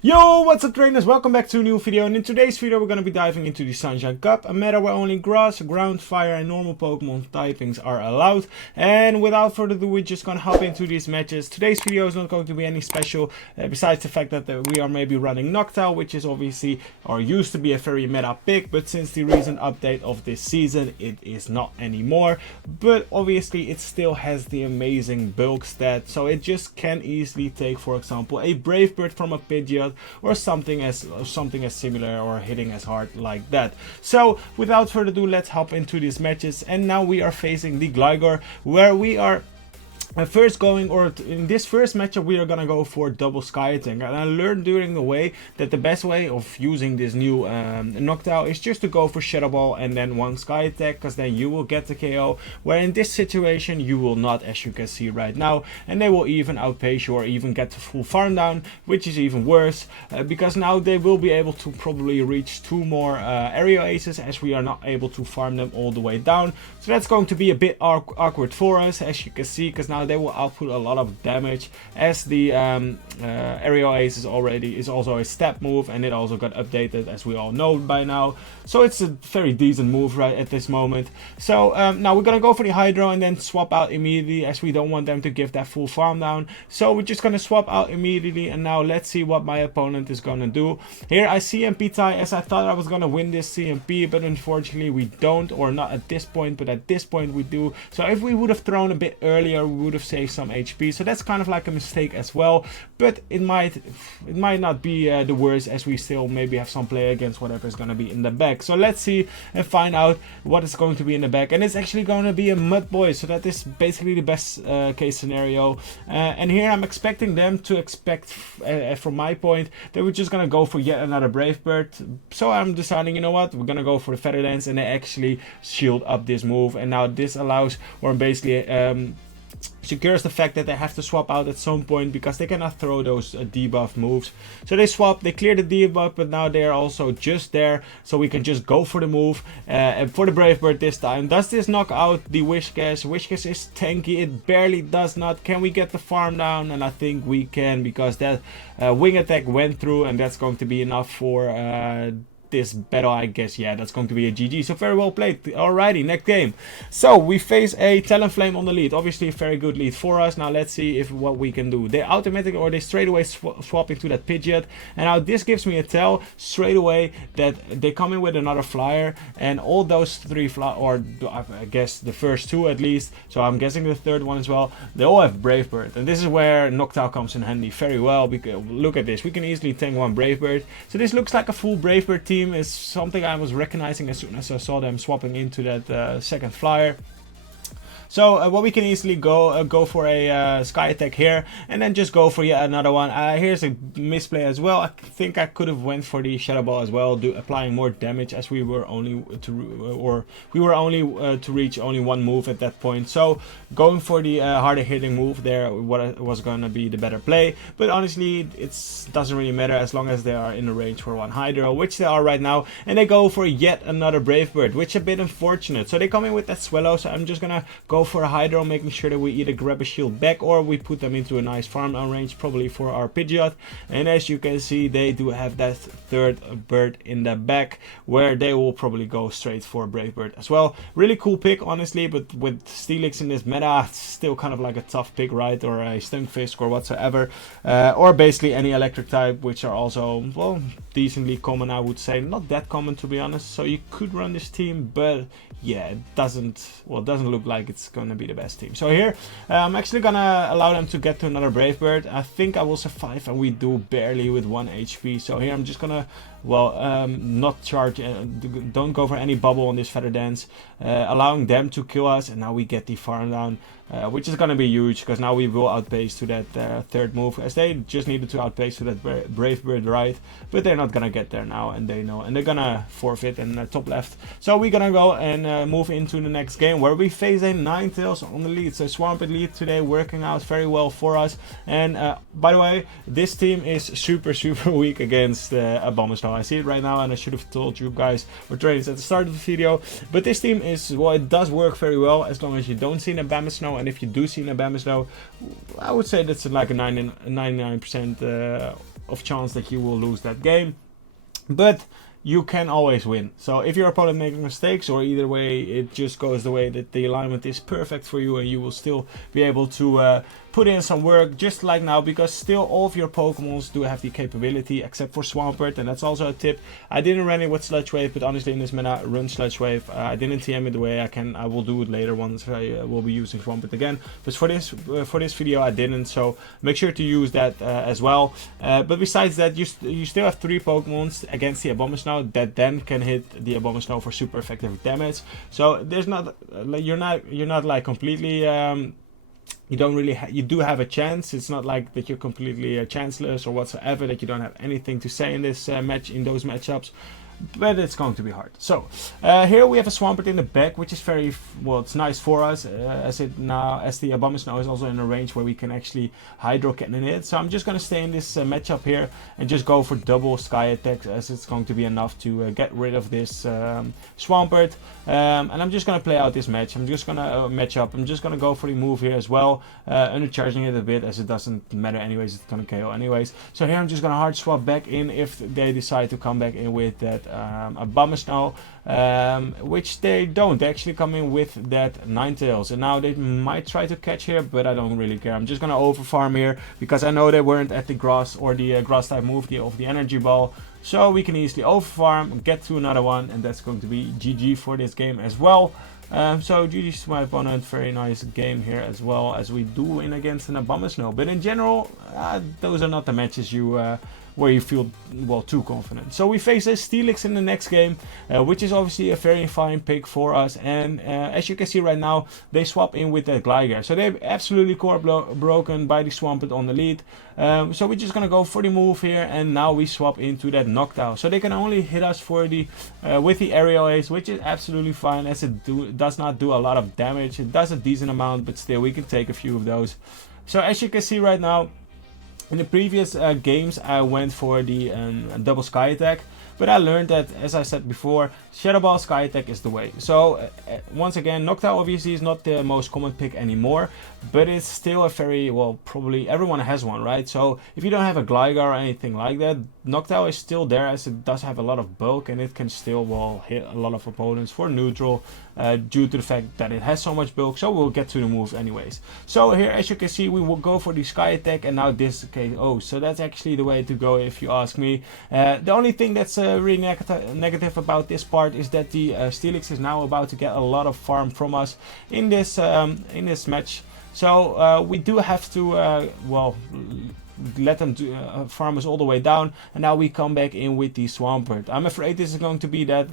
Yo, what's up trainers, welcome back to a new video, and in today's video we're going to be diving into the Sunshine Cup, a meta where only grass, ground, fire and normal Pokemon typings are allowed. And without further ado, we're just going to hop into these matches. Today's video is not going to be any special, besides the fact that we are maybe running NOCTOWL, which is obviously, or used to be a very meta pick, but since the recent update of this season, it is not anymore. But obviously it still has the amazing bulk stat, so it just can easily take, for example, a Brave Bird from a Pidgeot, or something as similar or hitting as hard like that. So without further ado, let's hop into these matches. And now we are facing the Gligar, where we are first going, or in this first matchup we are gonna go for double sky attack. And I learned during the way that the best way of using this new NOCTOWL is just to go for Shadow Ball and then one sky attack, because then you will get the KO, where in this situation you will not, as you can see right now, and they will even outpace you or even get the full farm down, which is even worse, because now they will be able to probably reach 2 more aerial aces, as we are not able to farm them all the way down. So that's going to be a bit awkward for us, as you can see, because now they will output a lot of damage, as the aerial ace is also a step move, and it also got updated, as we all know by now. So it's a very decent move right at this moment. So now we're gonna go for the Hydro and then swap out immediately, as we don't want them to give that full farm down. So we're just gonna swap out immediately, and now let's see what my opponent is gonna do. Here I CMP tie, as I thought I was gonna win this CMP, but unfortunately we don't, or not at this point, but at this point we do. So if we would have thrown a bit earlier, we would have saved some HP. So that's kind of like a mistake as well, but it might not be the worst, as we still maybe have some play against whatever is going to be in the back. So let's see and find out what is going to be in the back, and it's actually going to be a Mud Boy, so that is basically the best case scenario. And here I'm expecting them to expect, from my point, they were just going to go for yet another Brave Bird. So I'm deciding, you know what, we're going to go for the Feather Dance, and they actually shield up this move, and now this allows, or basically secures the fact that they have to swap out at some point, because they cannot throw those debuff moves. So they swap, they clear the debuff, but now they are also just there, so we can just go for the move. And for the Brave Bird this time, does this knock out the Whiscash? Whiscash is tanky, it barely does not. Can we get the farm down? And I think we can, because that wing attack went through, and that's going to be enough for this battle, I guess. Yeah, that's going to be a GG. So very well played. Alrighty, next game. So we face a Talonflame on the lead. Obviously a very good lead for us. Now let's see if what we can do. They automatic, or they straight away swap into that Pidgeot, and now this gives me a tell straight away that they come in with another flyer, and all those 3 or I guess the first 2 at least, so I'm guessing the third one as well, they all have Brave Bird, and this is where NOCTOWL comes in handy very well, because look at this, we can easily tank 1 Brave Bird. So this looks like a full Brave Bird team, is something I was recognizing as soon as I saw them swapping into that second flyer. So what we can easily go for a sky attack here, and then just go for yet another one. Here's a misplay as well. I think I could have went for the Shadow Ball as well, applying more damage, as we were only to reach only 1 move at that point. So going for the harder hitting move there was gonna be the better play. But honestly, it doesn't really matter as long as they are in the range for 1 Hydro, which they are right now. And they go for yet another Brave Bird, which is a bit unfortunate. So they come in with that Swallow. So I'm just gonna go for a Hydro, making sure that we either grab a shield back, or we put them into a nice farm down range, probably for our Pidgeot. And as you can see, they do have that third bird in the back, where they will probably go straight for Brave Bird as well. Really cool pick, honestly, but with Steelix in this meta, it's still kind of like a tough pick, right? Or a Stunfisk or whatsoever, or basically any electric type, which are also, well, decently common, I would say. Not that common, to be honest. So you could run this team, but yeah, it doesn't look like it's gonna be the best team. So here I'm actually gonna allow them to get to another Brave Bird. I think I will survive, and we do barely with 1 HP. So here I'm just gonna, well, not charge, don't go for any bubble on this Feather Dance, allowing them to kill us, and now we get the farm down. which is going to be huge, because now we will outpace to that third move, as they just needed to outpace to that Brave Bird right, but they're not going to get there now, and they know, and they're going to forfeit in the top left. So we're going to go and move into the next game, where we face a Ninetales on the lead. So Swampert lead today, working out very well for us. And by the way, this team is super weak against Abomasnow Abomasnow. I see it right now, and I should have told you guys or traders at the start of the video. But this team is, well, it does work very well as long as you don't see an Abomasnow. And if you do see an Abomasnow, I would say that's like a 99% of chance that you will lose that game. But you can always win. So if your opponent makes mistakes, or either way it just goes the way that the alignment is perfect for you, and you will still be able to put in some work just like now, because still all of your Pokemons do have the capability except for Swampert. And that's also a tip. I didn't run it with Sludge Wave, but honestly in this meta run Sludge Wave. I didn't TM it the way I can. I will do it later once I will be using Swampert again, but for this video I didn't, so make sure to use that as well. But besides that, you still have 3 Pokemons against the Abomasnow that then can hit the Abomasnow for super effective damage. So there's not, you're not like completely you don't really you do have a chance. It's not like that you're completely chanceless or whatsoever, that you don't have anything to say in this match, in those matchups. But it's going to be hard. So here we have a Swampert in the back, which is very well. It's nice for us as the Abomasnow is also in a range where we can actually Hydro Cannon it. So I'm just going to stay in this matchup here and just go for double Sky attacks, as it's going to be enough to get rid of this Swampert. And I'm just going to play out this match. I'm just going to match up. I'm just going to go for the move here as well, undercharging it a bit, as it doesn't matter anyways. It's going to KO anyways. So here I'm just going to hard swap back in if they decide to come back in with that Abomasnow, which they don't. They actually come in with that Ninetales, and now they might try to catch here, but I don't really care. I'm just gonna over farm here because I know they weren't at the grass or the grass type move of the energy ball, so we can easily over farm, get to another one, and that's going to be GG for this game as well. So GG to my opponent. Very nice game here as well, as we do win against an Abomasnow. But in general, those are not the matches where you feel, well, too confident. So we face a Steelix in the next game, which is obviously a very fine pick for us. And as you can see right now, they swap in with that Gligar. So they're absolutely core broken by the Swampert on the lead. So we're just gonna go for the move here, and now we swap into that NOCTOWL. So they can only hit us for the with the aerial ace, which is absolutely fine, as it does not do a lot of damage. It does a decent amount, but still we can take a few of those. So as you can see right now, in the previous games I went for the double Sky attack, but I learned that, as I said before, Shadow Ball Sky attack is the way. So once again, NOCTOWL obviously is not the most common pick anymore, but it's still a very, well, probably everyone has one, right? So if you don't have a Gligar or anything like that, NOCTOWL is still there, as it does have a lot of bulk, and it can still, well, hit a lot of opponents for neutral due to the fact that it has so much bulk. So we'll get to the move anyways. So here, as you can see, we will go for the Sky attack, and now this KO. So that's actually the way to go, if you ask me. The only thing that's really negative about this part is that the Steelix is now about to get a lot of farm from us in this match. So we do have to well, let them farm us all the way down, and now we come back in with the Swampert. I'm afraid this is going to be that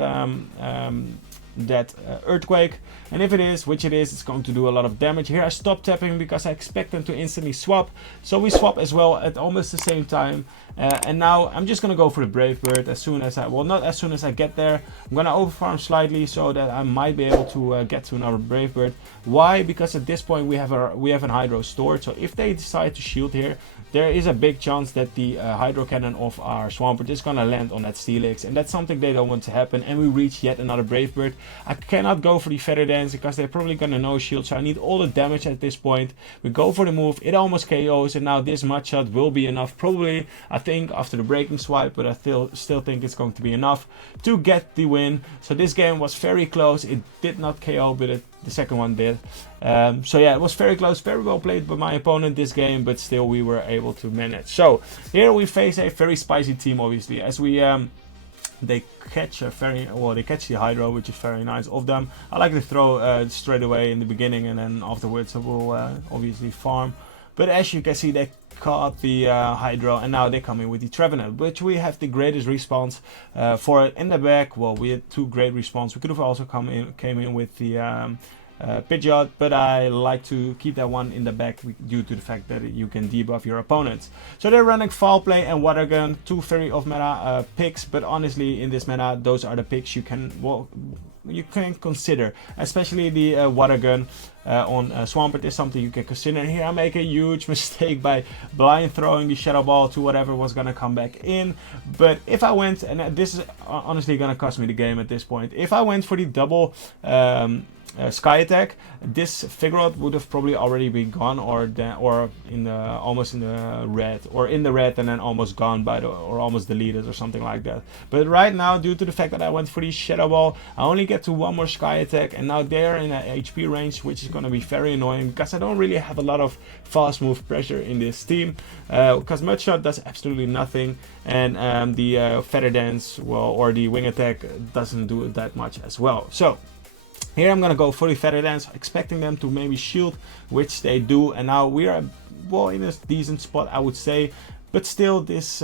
Earthquake, and if it is, which it is, it's going to do a lot of damage. Here I stop tapping because I expect them to instantly swap, so we swap as well at almost the same time. And now I'm just gonna go for the Brave Bird as soon as well, not as soon as I get there. I'm gonna overfarm slightly so that I might be able to get to another Brave Bird. Why? Because at this point we have an Hydro stored, so if they decide to shield here, there is a big chance that the Hydro Cannon of our Swampert is gonna land on that Steelix, and that's something they don't want to happen. And we reach yet another Brave Bird. I cannot go for the Feather Dance because they're probably gonna no shield, so I need all the damage at this point. We go for the move, it almost KOs, and now this Mudshot will be enough, probably, I think, after the breaking swipe, but I still think it's going to be enough to get the win. So this game was very close. It did not KO, but the second one did. So yeah, it was very close, very well played by my opponent this game, but still we were able to manage. So here we face a very spicy team, obviously, as we they catch they catch the Hydro, which is very nice of them. I like to throw straight away in the beginning, and then afterwards I will obviously farm. But as you can see, they caught the Hydro, and now they come in with the Trevenant, which we have the greatest response for it in the back. Well, we had 2 great response. We could have also came in with the PIDGEOT, but I like to keep that one in the back due to the fact that you can debuff your opponents. So they're running Foul Play and Water Gun, 2 very off meta picks, but honestly in this meta those are the picks you can, well, can consider, especially the water gun on Swampert is something you can consider. And here I make a huge mistake by blind throwing the Shadow Ball to whatever was gonna come back in. But if I went, and this is honestly gonna cost me the game at this point, if I went for the double Sky Attack, this Figurot would have probably already been gone, or in the almost in the red, or in the red and then almost gone by the, or almost deleted or something like that. But right now, due to the fact that I went for the Shadow Ball, I only get to one more Sky Attack, and now they're in a HP range, which is going to be very annoying because I don't really have a lot of fast move pressure in this team, because Mudshot does absolutely nothing, and the Feather Dance, well, or the Wing Attack doesn't do that much as well. So here I'm gonna go for the Feather Dance, expecting them to maybe shield, which they do, and now we are, well, in a decent spot, I would say. But still, this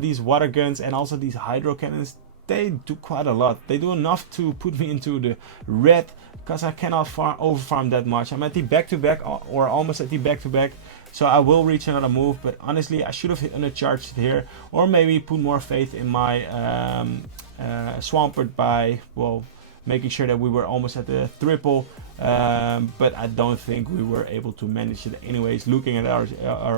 these water guns and also these hydro cannons, they do quite a lot. They do enough to put me into the red, because I cannot overfarm that much. I'm at the back-to-back, or almost at the back-to-back, so I will reach another move. But honestly, I should have undercharged here, or maybe put more faith in my Swampert by, well, making sure that we were almost at the triple, but I don't think we were able to manage it anyways, looking at our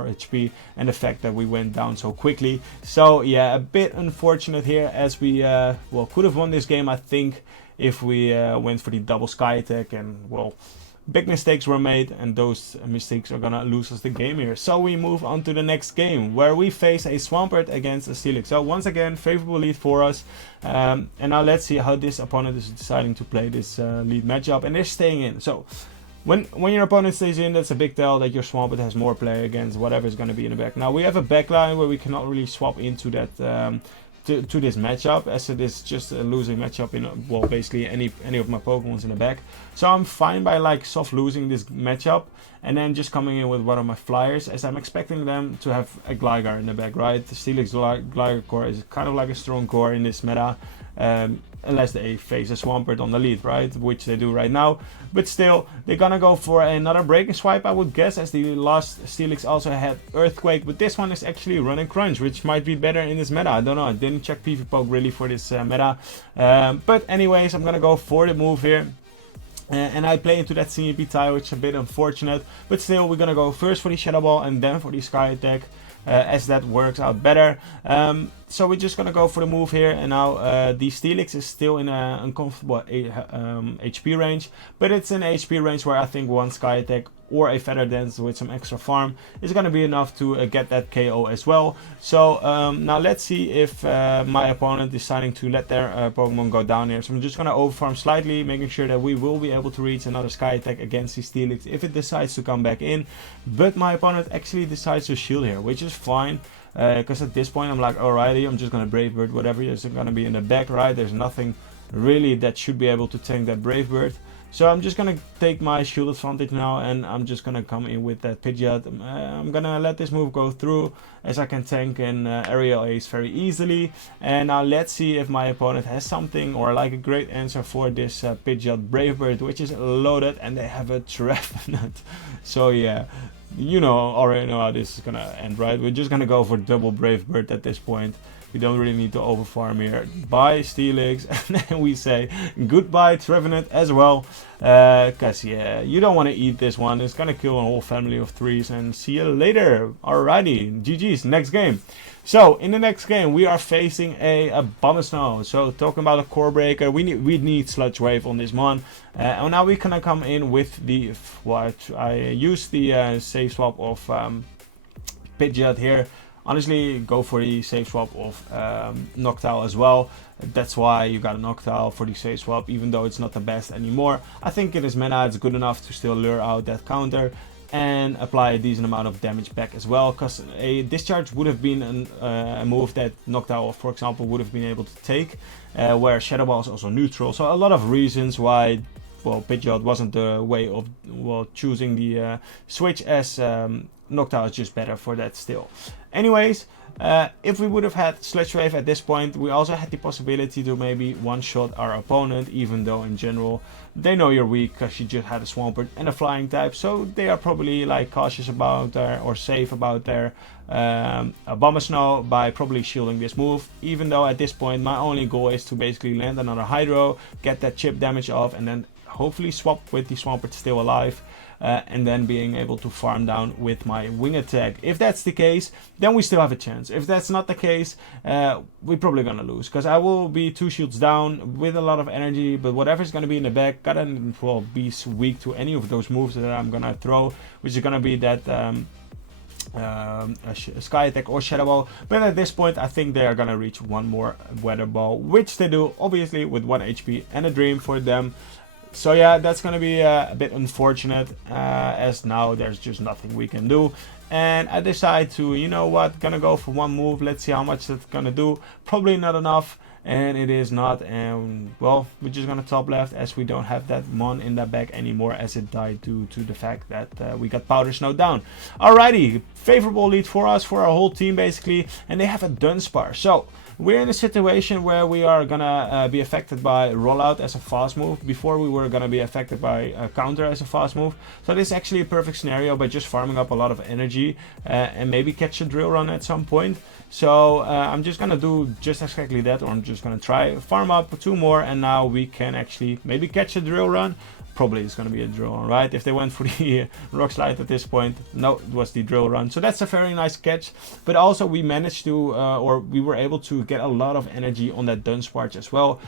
HP and the fact that we went down so quickly. So yeah, a bit unfortunate here, as we well, could have won this game, I think, if we went for the double Sky Attack, and well, big mistakes were made, and those mistakes are gonna lose us the game here. So we move on to the next game, where we face a Swampert against a Steelix. So once again, favorable lead for us. And now let's see how this opponent is deciding to play this lead matchup, and they're staying in. So when your opponent stays in, that's a big tell that your Swampert has more play against whatever is going to be in the back. Now we have a backline where we cannot really swap into that to this matchup, as it is just a losing matchup in, well, basically any of my Pokemons in the back. So I'm fine by like soft losing this matchup and then just coming in with one of my flyers, as I'm expecting them to have a Gligar in the back, right? The Steelix Gligar core is kind of like a strong core in this meta, unless they face a Swampert on the lead, right? Which they do right now. But still, they're gonna go for another Breaking Swipe, I would guess, as the last Steelix also had Earthquake. But this one is actually running Crunch, which might be better in this meta. I don't know, I didn't check PvPoke really for this meta. But anyways, I'm gonna go for the move here. And I play into that CMP tie, which is a bit unfortunate. But still, we're gonna go first for the Shadow Ball and then for the Sky Attack, as that works out better. So we're just gonna go for the move here, and now the Steelix is still in an uncomfortable HP range, but it's an HP range where I think one Sky Attack or a Feather Dance with some extra farm is gonna be enough to get that KO as well. So now let's see if my opponent is deciding to let their Pokemon go down here. So I'm just gonna overfarm slightly, making sure that we will be able to reach another Sky Attack against the Steelix if it decides to come back in. But my opponent actually decides to shield here, which is fine. Because at this point I'm like, alrighty, I'm just gonna Brave Bird whatever is gonna be in the back, right? There's nothing really that should be able to tank that Brave Bird. So I'm just gonna take my shield advantage now, and I'm just gonna come in with that Pidgeot. I'm gonna let this move go through, as I can tank an Aerial Ace very easily. And now let's see if my opponent has something, or like a great answer for this Pidgeot Brave Bird, which is loaded, and they have a Trevenant. So yeah, you know, already know how this is gonna end, right? We're just gonna go for double Brave Bird at this point. We don't really need to overfarm here. Bye Steelix, and then we say goodbye Trevenant as well, because yeah, you don't want to eat this one. It's gonna kill a whole family of trees, and see you later. Alrighty, GG's, next game. So in the next game we are facing a Abomasnow. So talking about a core breaker, we need Sludge Wave on this one. And now we're gonna come in with the, what I use the safe swap of Pidgeot here. Honestly, go for the safe swap of NOCTOWL as well. That's why you got a NOCTOWL for the safe swap, even though it's not the best anymore. I think in this meta it's good enough to still lure out that counter and apply a decent amount of damage back as well, because a discharge would have been a move that NOCTOWL, for example, would have been able to take, where Shadow Ball is also neutral. So a lot of reasons why, well, Pidgeot wasn't the way of, well, choosing the switch, as NOCTOWL is just better for that still. Anyways, If we would have had Sludge Wave at this point, we also had the possibility to maybe one-shot our opponent, even though in general they know you're weak because you just had a Swampert and a Flying type, so they are probably like cautious about their, or safe about their Abomasnow by probably shielding this move, even though at this point my only goal is to basically land another Hydro, get that chip damage off, and then hopefully swap with the Swampert still alive. And then being able to farm down with my wing attack. If that's the case, then we still have a chance. If that's not the case, we're probably gonna lose, because I will be 2 shields down with a lot of energy, but whatever's gonna be in the back gotta be weak to any of those moves that I'm gonna throw, which is gonna be that Sky Attack or Shadow Ball. But at this point I think they are gonna reach one more Weather Ball, which they do, obviously with 1 HP and a Dream for them. So yeah, that's gonna be a bit unfortunate, as now there's just nothing we can do. And I decide to, you know what, gonna go for one move. Let's see how much that's gonna do. Probably not enough, and it is not. And well, we're just gonna top left, as we don't have that Mon in the back anymore, as it died due to the fact that we got Powder Snow down. Alrighty, favorable lead for us, for our whole team basically, and they have a Dunsparce. So we're in a situation where we are gonna be affected by Rollout as a fast move. Before we were gonna be affected by Counter as a fast move. So this is actually a perfect scenario by just farming up a lot of energy and maybe catch a Drill Run at some point. So I'm just gonna do just exactly that, or I'm just gonna try farm up 2 more, and now we can actually maybe catch a Drill Run. Probably it's going to be a Drill Run, right? If they went for the Rock Slide at this point, no, it was the Drill Run. So that's a very nice catch. But also we managed to, or we were able to get a lot of energy on that Dunsparce as well,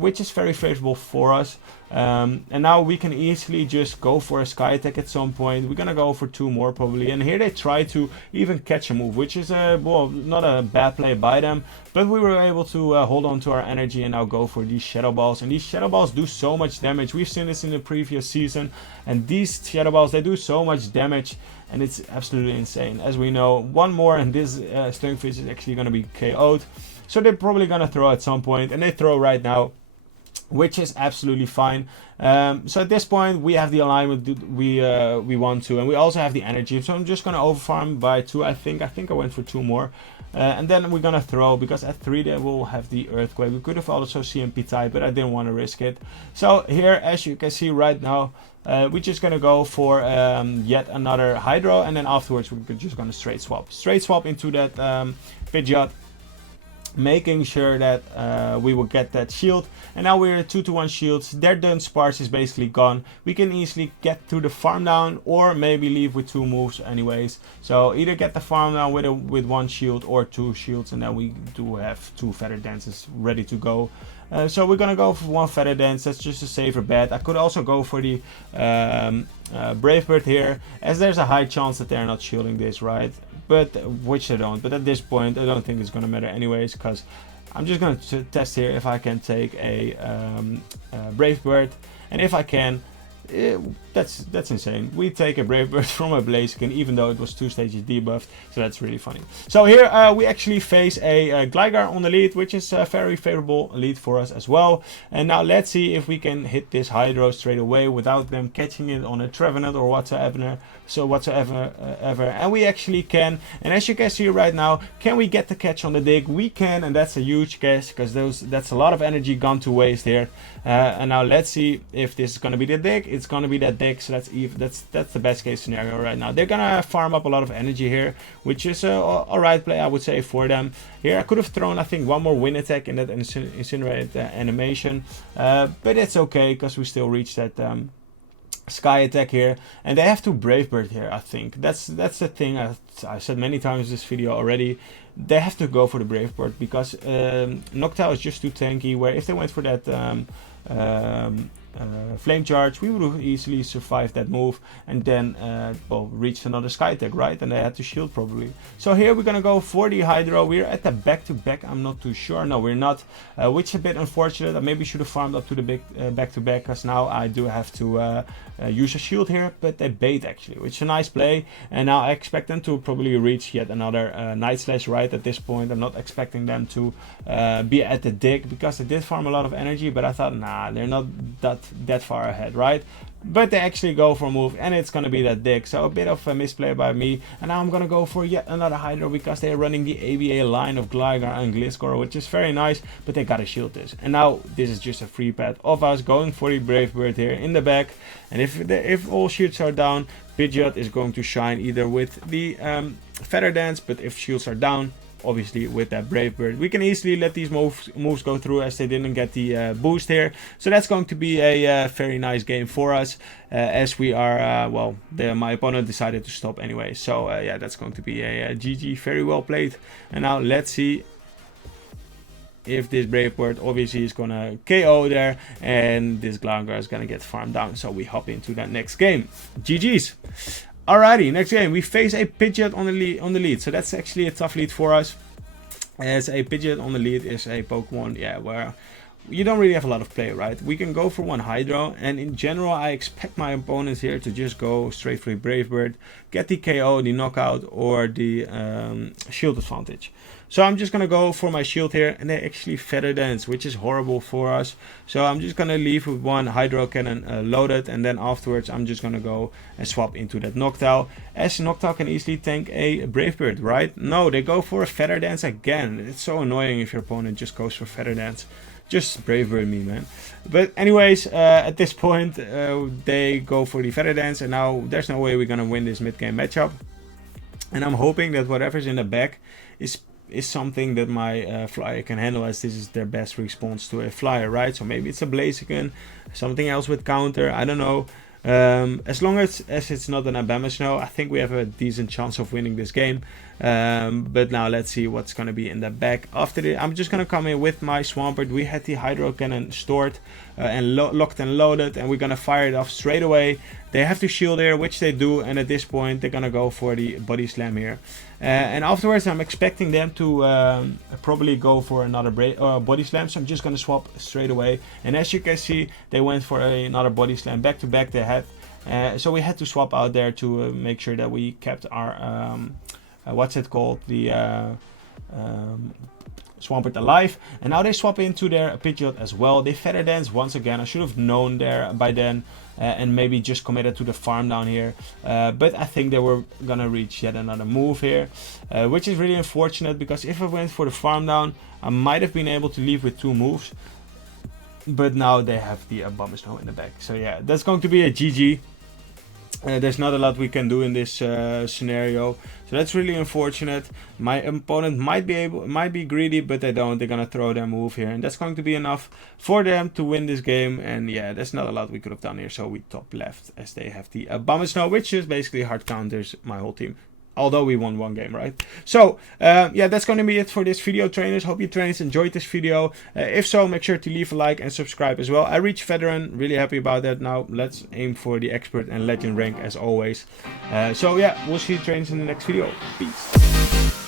which is very favorable for us. And now we can easily just go for a Sky Attack at some point. We're gonna go for 2 more probably, and here they try to even catch a move, which is well, not a bad play by them, but we were able to hold on to our energy and now go for these Shadow Balls. And these Shadow Balls do so much damage. We've seen this in the previous season, and these Shadow Balls, they do so much damage, and it's absolutely insane. As we know, 1 more and this Stunfisk is actually gonna be KO'd, so they're probably gonna throw at some point, and they throw right now, which is absolutely fine. So at this point we have the alignment we want to, and we also have the energy. So I'm just gonna overfarm by 2. I think I went for 2 more, and then we're gonna throw, because at 3 they will have the Earthquake. We could have also CMP type, but I didn't want to risk it. So here, as you can see right now, we're just gonna go for yet another Hydro, and then afterwards we're just gonna straight swap into that Pidgeot, making sure that we will get that shield. And now we're 2-to-1 shields. Their Dunsparce is basically gone. We can easily get to the farm down, or maybe leave with 2 moves anyways. So either get the farm down with 1 shield or 2 shields, and then we do have 2 Feather Dances ready to go. So we're gonna go for 1 Feather Dance. That's just a safer bet. I could also go for the Brave Bird here, as there's a high chance that they're not shielding this, right? But which they don't. But at this point I don't think it's gonna matter anyways, because I'm just gonna test here if I can take a Brave Bird, and if I can, that's insane. We take a Brave Bird from a Blaziken, even though it was 2 stages debuffed, so that's really funny. So here we actually face a Gligar on the lead, which is a very favorable lead for us as well. And now let's see if we can hit this Hydro straight away without them catching it on a Trevenant or whatsoever. And we actually can. And as you can see right now, can we get the catch on the dig? We can, and that's a huge catch, because that's a lot of energy gone to waste here. And now let's see if this is going to be the dig. It's going to be that dig, so that's the best case scenario right now. They're gonna farm up a lot of energy here, which is alright play, I would say, for them. Here I could have thrown, I think, 1 more Wind Attack in that Incinerate animation, but it's okay, because we still reach that Sky Attack here, and they have to Brave Bird here. I think that's the thing I said many times in this video already. They have to go for the Brave Bird, because NOCTOWL is just too tanky, where if they went for that Flame Charge, we would have easily survived that move, and then well, reached another Sky Attack, right? And they had to shield probably. So here we're gonna go for the Hydro. We're at the back-to-back. I'm not too sure. No, we're not, which is a bit unfortunate. I maybe should have farmed up to the big back-to-back, because now I do have to use a shield here, but they bait actually, which is a nice play. And now I expect them to probably reach yet another Night Slash, right? At this point I'm not expecting them to be at the dig, because they did farm a lot of energy, but I thought, nah, they're not that that far ahead, right? But they actually go for a move, and it's going to be that dig. So a bit of a misplay by me. And now I'm going to go for yet another Hydro, because they're running the ABA line of Gligar and Gligar, which is very nice. But they got to shield this. And now this is just a free pet of us going for the Brave Bird here in the back. And if all shields are down, PIDGEOT is going to shine either with the Feather Dance. But if shields are down, obviously with that Brave Bird, we can easily let these moves go through, as they didn't get the boost here. So that's going to be a very nice game for us, as we are well, my opponent decided to stop anyway. So yeah, that's going to be a GG. Very well played. And now let's see if this Brave Bird obviously is gonna KO there, and this Gligar is gonna get farmed down. So we hop into that next game. GG's. Alrighty, next game we face a PIDGEOT on the lead. So that's actually a tough lead for us, as a PIDGEOT on the lead is a Pokemon, yeah, where you don't really have a lot of play, right? We can go for one Hydro, and in general I expect my opponents here to just go straight for a Brave Bird, get the KO, the knockout, or the shield advantage. So I'm just gonna go for my shield here, and they actually Feather Dance, which is horrible for us. So I'm just gonna leave with one Hydro Cannon loaded, and then afterwards I'm just gonna go and swap into that NOCTOWL, as NOCTOWL can easily tank a Brave Bird, right? No, they go for a Feather Dance again. It's so annoying if your opponent just goes for Feather Dance. Just Brave Bird me, man. But anyways, at this point they go for the Feather Dance, and now there's no way we're gonna win this mid-game matchup. And I'm hoping that whatever's in the back is something that my flyer can handle, as this is their best response to a flyer, right? So maybe it's a Blaziken, something else with counter, I don't know. As long as it's not an Abomasnow, I think we have a decent chance of winning this game. But now let's see what's going to be in the back. After this, I'm just going to come in with my Swampert. We had the Hydro Cannon stored and locked and loaded, and we're going to fire it off straight away. They have to shield here, which they do, and at this point they're going to go for the Body Slam here. And afterwards I'm expecting them to probably go for another Body Slam, so I'm just going to swap straight away. And as you can see, they went for another Body Slam back to back. They had so we had to swap out there to make sure that we kept our what's it called, the Swampert alive. And now they swap into their PIDGEOT as well. They Feather Dance once again. I should have known there by then, and maybe just committed to the farm down here. But I think they were gonna reach yet another move here, which is really unfortunate, because if I went for the farm down, I might have been able to leave with 2 moves. But now they have the Abomasnow in the back. So yeah, that's going to be a GG. There's not a lot we can do in this scenario, so that's really unfortunate. My opponent might be greedy, but they don't. They're gonna throw their move here, and that's going to be enough for them to win this game. And yeah, there's not a lot we could have done here, so we top left, as they have the Abomasnow, which is basically hard counters my whole team. Although we won one game, right? So, yeah, that's going to be it for this video, trainers. Hope you trainers enjoyed this video. If so, make sure to leave a like and subscribe as well. I reached Veteran, really happy about that. Now, let's aim for the Expert and Legend rank as always. So, yeah, we'll see you trainers in the next video. Peace.